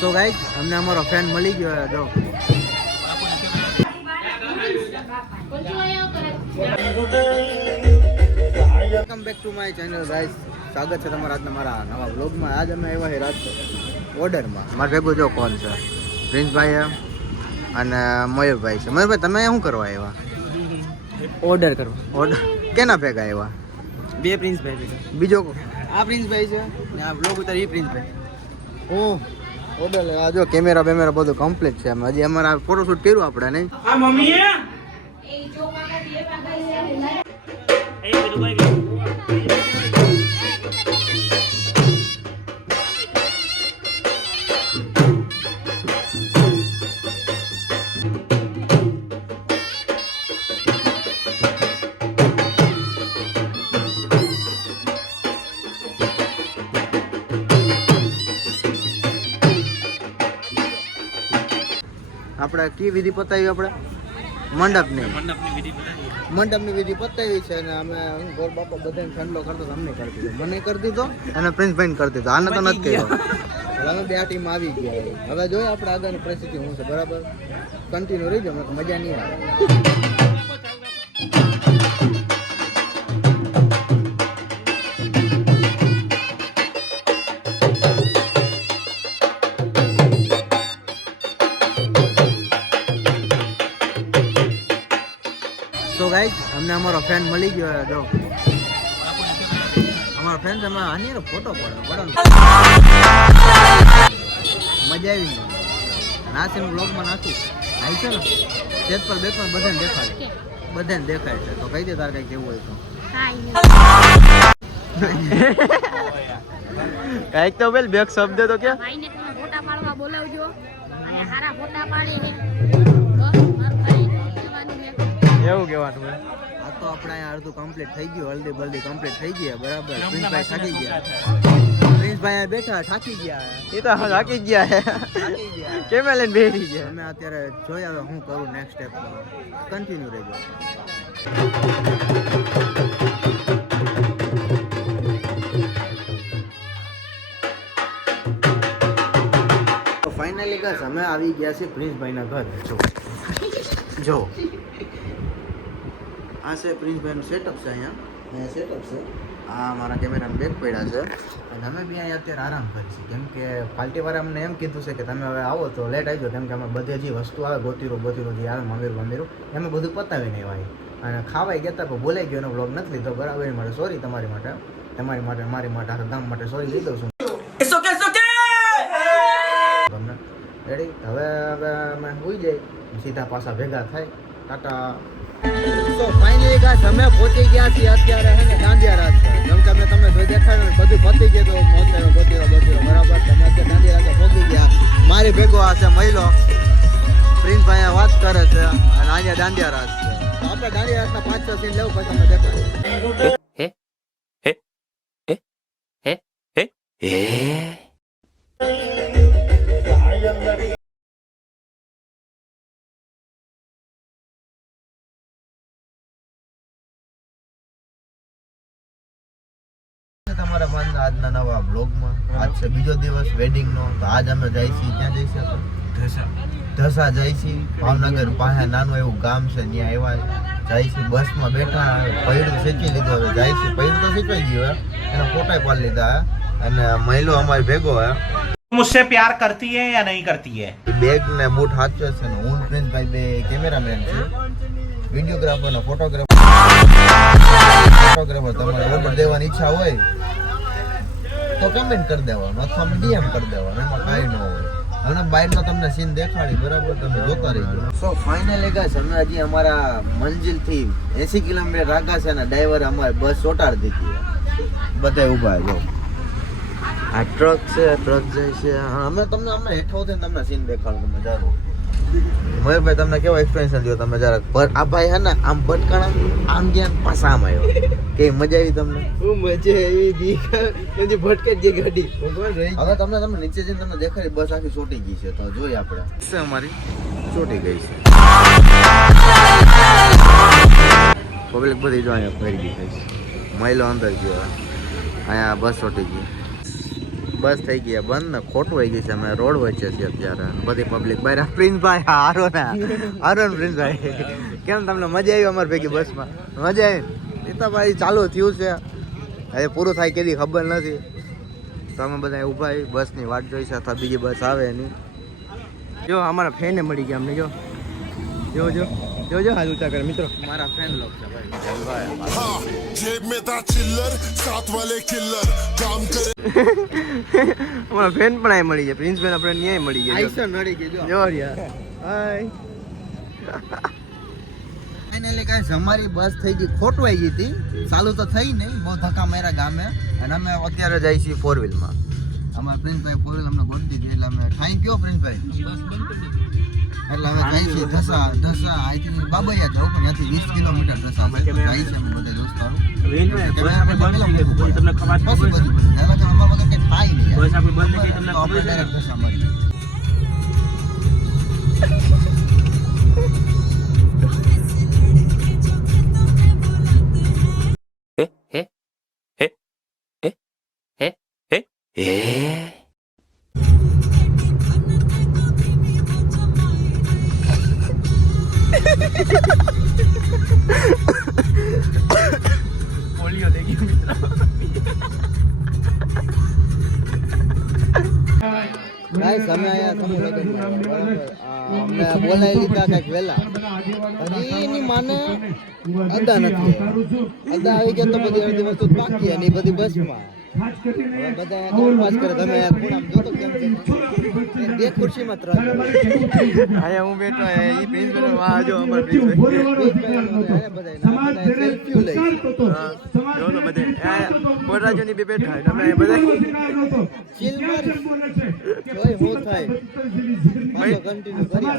So guys અમને અમારો friend મળી ગયો જો welcome back to my channel guys. સ્વાગત છે તમારા આજના મારા નવા વ્લોગમાં. આજ અમે આવ્યા છે રાજકોટ ઓર્ડરમાં. મારે ભેગું જો કોણ છે, પ્રિન્સભાઈ અને મયુરભાઈ છે. મયુરભાઈ તમે શું કરવા આવ્યા? ઓર્ડર કરો. ઓર્ડર કેના ભેગા આવ્યા? બે પ્રિન્સભાઈ ભેગા. બીજો આ પ્રિન્સભાઈ છે ને આ બ્લોગ ઉતાર એ પ્રિન્સભાઈ. ઓહ ઓર્ડર આ જો કેમેરા બેમેરા બધું કમ્પ્લીટ છે. હજી અમારે ફોટોશૂટ કર્યું આપણે નહીં. આ મમ્મી આપણે કી વિધિ પતાવી? આપણે મંડપની વિધિ પતાવી છે અને અમે ગોર બાપા બધાને ઠંડો કરતો અમને કરી દીધો, મને કરી દીધો અને પ્રિન્સભાઈને કરી દીધો. આને તો નથી કર્યો. અમે બે ટીમ આવી ગયા. હવે જોઈએ આપણે આગળની પરિસ્થિતિ શું છે. બરાબર, કન્ટિન્યુ રહીજો, મજા નહીં આવે. તો ગાઈસ અમને અમારો ફ્રેન્ડ મળી ગયો જો અમારો ફ્રેન્ડ અમે આની ફોટો પડો મજા આવી નાસીનું બ્લોગમાં નાખી આવી છે ને સ્ટેજ પર બે પણ બધાને દેખાય છે. તો કહી દે તાર કઈ કેવું હોય તો કઈક તો બેલ બેક શબ્દ તો કે ભાઈને તમે ફોટા પાડવા બોલાવજો અને સારા ફોટા પાડીને એવું કહેવાનું હોય. આ તો આપણે અહીંયા અડધું કમ્પ્લીટ થઈ ગયું, હલ્દી બલ્દી કમ્પ્લીટ થઈ ગયા. બરાબર, પ્રિન્સભાઈ થાકી ગયા. પ્રિન્સભાઈ બેઠા થાકી ગયા. એ તો થાકી ગયા કેમે લઈને બેસી ગયા. અમે અત્યારે જોઈએ હવે હું કરું નેક્સ્ટ સ્ટેપ. કન્ટિન્યુ રહેજો. તો ફાઇનલી ગાઈસ અમે આવી ગયા છીએ પ્રિન્સભાઈના ઘર. જો આ છે પ્રિન્સભાઈનું સેટઅપ છે. અહીંયા સેટઅપ છે. આ મારા કેમેરામાં બેગ પડ્યા છે અને અમે બી અહીંયા અત્યારે આરામ કરીશું. કેમ કે પાર્ટીવાળા અમને એમ કીધું છે કે તમે હવે આવો તો લેટ આવજો. કેમ કે અમે બધે જે વસ્તુ આવે ગોતીરું જે આવે મમીરું એમાં બધું પતાવીને આવ્યા. અને ખાવાઈ ગયા હતા પણ બોલાઈ ગયો એનો બ્લોગ નથી લીધો. બરાબર, એ માટે સોરી તમારી માટે મારી માટે આખા ગામ માટે સોરી લઈ દઉં છું તમને. રેડી? હવે અમે હોઈ જાય સીધા પાછા ભેગા થાય. ટાટા. તો ફાઇનલી ગાઈસ અમે પહોંચી ગયા છીએ અત્યારે હે ને દાંડિયા રાત છે. જેમ કે અમે તમને જોઈ દેખાડ્યું બધું પતી ગયું તો પહોંચાયો ગોતીરો બરાબર. તમે અત્યારે દાંડિયા રાતે પહોંચી ગયા. મારી ભેગો આ છે મહિલો. પ્રિન્સભાઈ વાત કરે છે અને અહીંયા દાંડિયા રાત છે. તો આપણે દાંડિયા રાતના 5-6 સીન લેવું પછી તમને દેખાડું. તમારા માનના આજના નવા બ્લોગમાં. આજ છે બીજો દિવસ વેડિંગનો. તો આજ અમે જાય છીએ, ક્યાં જઈશું? ઢસા જાય છીએ. ભાવનગર પાસે નાનું એવું ગામ છે, ત્યાં આવ્યા જાય છે. બસમાં બેઠા, પૈડું શીખી લીધું. હવે જાય છે. પૈડું તો શીખવાઈ ગયું, એના ફોટા પાડી લીધા. અને મહિલો અમારી ભેગો मुझसे प्यार करती है या नहीं करती है? બેગ ને બૂટ હાચવે છે ને હું પ્રિન્સભાઈ બે કેમેરામેન છે. વિડીયોગ્રાફર ને ફોટોગ્રાફર તમારે ઓર્ડર દેવાની ઈચ્છા હોય તો કમેન્ટ કરી દેવાનું અથવા ડીએમ કરી દેવાનું, એમાં કાંઈ ન હોય. અને બાઇકનો તમને સીન દેખાડી. બરાબર, તમે જોતા રહીજો. સો ફાઇનલી ગાઈસ અમે હજી અમારા મંજિલથી 80 કિલોમીટર આગળ છે ને ડ્રાઈવર અમારે બસ ચોટાડી દીધી. બધા ઊભા જો આ ટ્રક જાય છે. અમે હેઠો થઈને તમને સીન દેખાડું. તમે જાણો મયુરભાઈ તમને કેવો એક્સપિરિયન્સ થયો? તમે જરાક આ ભાઈ હે ને આમ ભટકાણા આમ ગયા પાછા આમ આવ્યો. કે મજા આવી તમને? મજા આવી. ભટકે જે ગાડી હવે તમને નીચે જઈને તમને દેખાડી બસ આખી ચોટી ગઈ છે. તો જોઈએ આપણે અમારી ચોટી ગઈ છે. પબ્લિક બધી જો અહીંયા ફરી ગઈ છે. મહિલો અંદર ગયો, અહીંયા બસ ચોટી ગઈ. બસ થઈ ગયા બંધ ને ખોટું આવી ગઈ છે. અમે રોડ વચ્ચે છીએ અત્યારે, બધી પબ્લિક બહાર. પ્રિન્સભાઈ હારો ને પ્રિન્સભાઈ, કેમ તમને મજા આવી અમારી ભેગી બસમાં? મજા આવી. એ તો ભાઈ ચાલુ થયું છે, હવે પૂરું થાય કેદી ખબર નથી. તો અમે બધા ઊભા બસની વાટ જોઈ છે, અથવા બીજી બસ આવે એની. જો અમારા ફ્રેન્ડ મળી ગયા અમને. જો જો જો જો જો હાથ ઊંચા કરે મિત્રો. મારા ફ્રેન્ડ લોક છે ભાઈ. हाँ, जेब में था चिल्लर साथ वाले किल्लर काम करे અમારા ફ્રેન્ડ પણ આ મળી ગયા. પ્રિન્સભાઈ ફ્રેન્ડ ન્યાય મળી ગયા. આઈસન નડી ગઈ જો યાર હાય. ફાઇનલી ગાઈસ અમારી બસ થઈ ગઈ ખોટવાઈ ગઈ હતી, ચાલુ તો થઈ નહીં, બહુ ધક્કા માર્યા ગામે. અને અમે અત્યારે જઈએ છીએ 4 વ્હીલમાં. અમારા પ્રિન્સભાઈ 4 વ્હીલ અમને ગોતી દીધી એટલે અમે ઠાઈ ગયો પ્રિન્સભાઈ. એટલે હવે જઈએ છીએ ઢસા અહીંથી બાબૈયા જવું, પણ ત્યાંથી 20 કિલોમીટર ઢસા છે. તો જઈએ છીએ અમે બધા દોસ્તારો. પછી બધી એટલે કે અમારા વગર કંઈ થાય નહીં યાર. તો આપણે ડાયરેક્ટ ઢસા મારીએ. પોલિયો થઈ ગયો મિત્રો. ગાઈસ અમે આયા સમૂહ લગ્નમાં, બરાબર. અમને બોલાવી લીધા કંઈક વહેલા, હજી એની માને અદા નથી. અદા આવી ગયા તો બધી અડધી વસ્તુ બાકી, અને એ બધી બસમાં. હવે બધા ટાઈમ પાસ કરે. તમે ખૂણામાં જોતો કેમ છે? બે ખુરશીમાં 3 જણા. અહીંયા હું બેઠો એ પ્રિન્સભાઈ વાહ જો અમાર પ્રિન્સભાઈ બધા સેલ્ફી લે છે. જો તો બધે બોરાજોની બે બેઠા અને અમે બધા ચીલ મારી જોઈ હું થાય પાછો કન્ટિન્યુ કરીએ.